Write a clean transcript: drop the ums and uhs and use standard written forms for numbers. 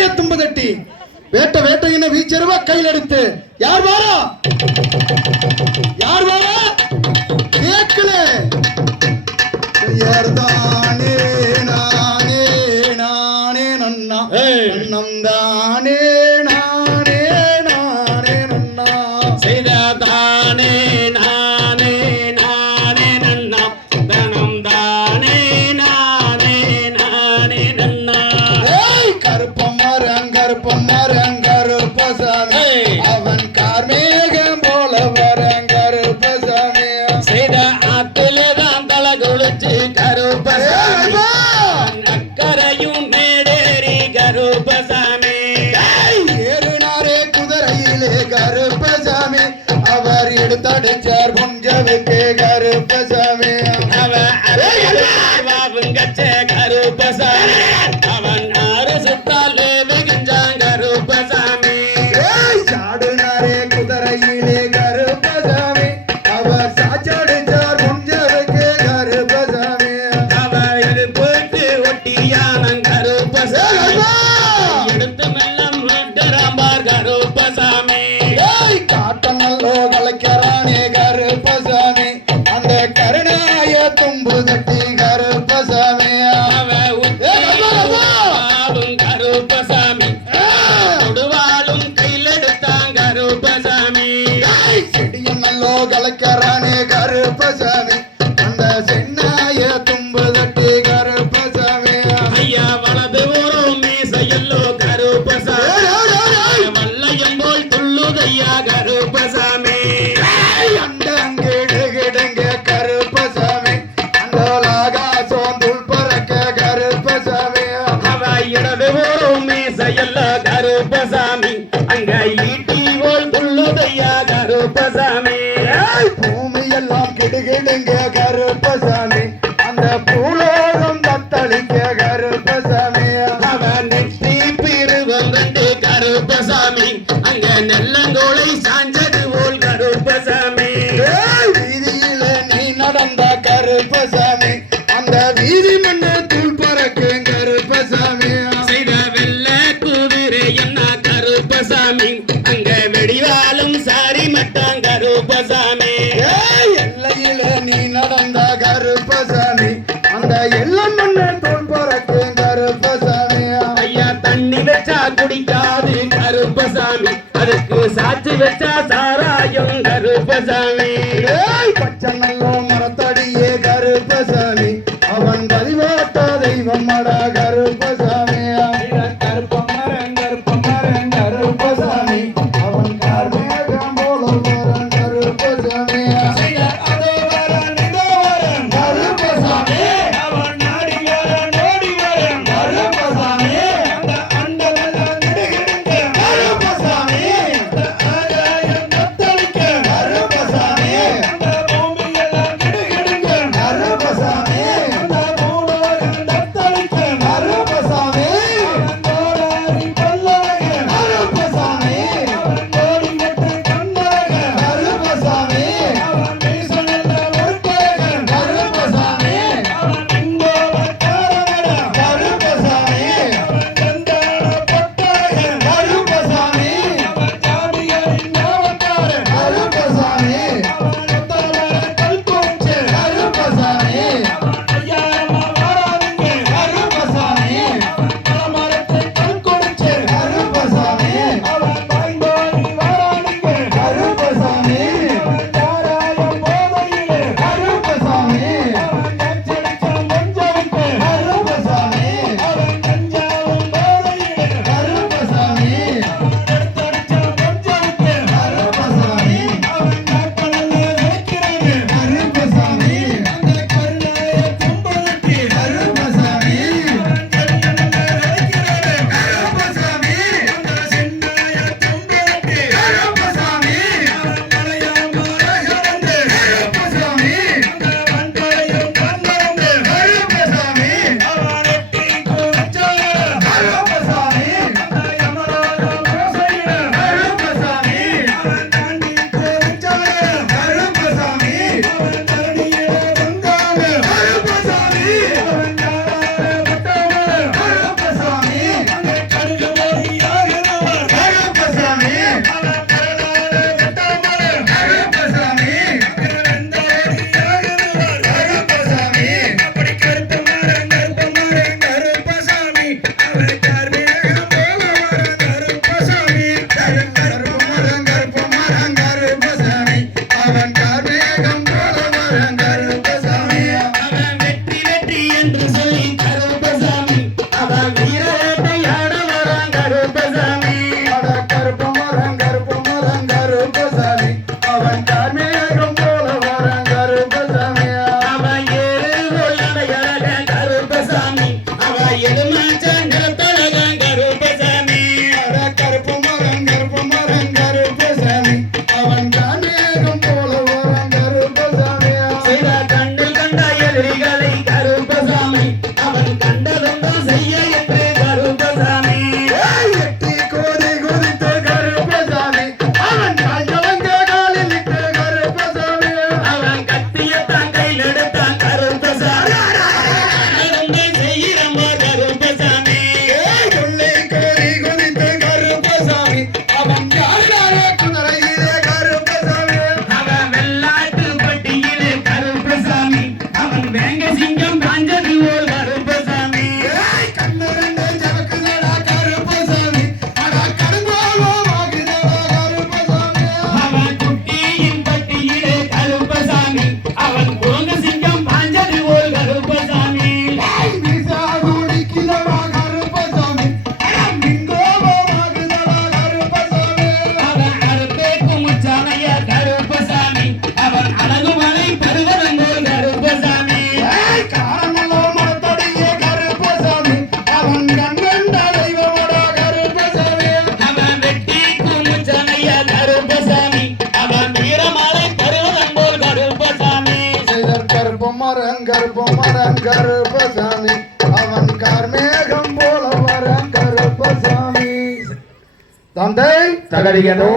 கருணாய தும்பு தட்டி வேட்ட வேட்டையின வீச்சருவ கையில் எடுத்து யார் வாரா கேட்கல யார்தானே நானே நானே நன்னா நன்னம் தானே நானே நானே நன்னா செய்தானே நானே நானே நன்னா தனம் தானே நானே நானே நன்னா கருப்பமரங் கருப்பசாமி அவன் கார்மேகம் போல வரங் கருப்பசாமி செய்த ஆத்திலே தான் தலை குளிச்சு கருப்பசாமி அக்கரையும் மேடேறி கருப்பசாமி ஏறுனாரே குதிரையிலே கருப்பசாமி அவர் எடுத்தடிச்சார் புஞ்சவுக்கு கருப்பசாமி அவங்கச்ச கருப்பசாமி அவன் ஆறு சுத்தாலே மிகுஞ்சான் கருப்பசாமி சாடுனாரே குதிரையிலே கருப்பசாமி அவர் சாச்சடிச்சார் புஞ்சவுக்கு கருப்பசாமி அவர் எடுப்புக்கு ஒட்டியான கருப்பசாமி எடுத்து மெல்லம் விட்டுறாம்பார் கருப்பசாமி காட்டநல்லோ கலைக்கிறானே கருப்பசாமி அந்த கருணாய தும்பு தட்டி கருப்பசாமி கருப்பசாமி கொடுவாளும் கையில் எடுத்தான் கருப்பசாமி செடியும் நல்லோ கலைக்கிறானே கருப்பசாமி அந்த சென்னாய தும்பு தட்டி கருப்பசாமி ஐயா வலது ஊரும் மீசையல்லோ கருப்பசாமி வல்லையம் போல் துள்ளுதையா கருப்பசாமி அண்டங்கிடுகிடுங்க கருப்பசாமி அந்தோலாகாசம் துள் பறக்க கருப்பசாமி அவ இடது ஊரும் மீசையல்லோ கருப்பசாமி அங்க ஈட்டி போல் துள்ளுதையா கருப்பசாமி பூமியெல்லாம் கிடுகிடுங்க கருப்பசாமி அந்த பூலோகம் தத்தளிக்க கருப்பசாமி அவ நெற்றி பிரிவம் ரெண்டு கருப்பசாமி அங்க நெல்லங்கோலை சாஞ்சது போல் கருப்பசாமி வீதியில நீ நடந்த கருப்பசாமி அந்த வீதி மண்ணு தூள் பறக்கும் கருப்பசாமி செய்த வெள்ள குதிரை என்ன கருப்பசாமி அங்க வெடிவாலும் சாரி மட்டான் கருப்பசாமி எல்லையில நீ நடந்த கருப்பசாமி அந்த எல்லம் மண்ணு தூள் பறக்கும் கருப்பசாமி ஐயா தண்ணி வச்சா குடிக்காது கருப்பசாமி அதுக்கு சாட்சி வச்சா சாராயம் கருப்பசாமி பச்சை நல்லோ மரத்தடியே கருப்பசாமி அவன் பதிவோட்ட தெய்வம் மடா கருப்பசாமி கருப்பமரன் கருப்பசாமி அவன் கார்மேகம் போல வரன் கருப்பசாமி கருப்பசாமி அவன் நாடி வரன் ஓடி வரன் கருப்பசாமி அந்த அண்டமெல்லாம் நடுகிடுங்க கருப்பசாமி அந்த ஆகாயம் தத்தளிக்க கருப்பசாமி அந்த பூமியெல்லாம் கருப்பமரம் கருப்பமரம் கருப்பசாமி அவன் கார்மேகம் போல வர கருப்பசாமி தந்தை தகதிகதோ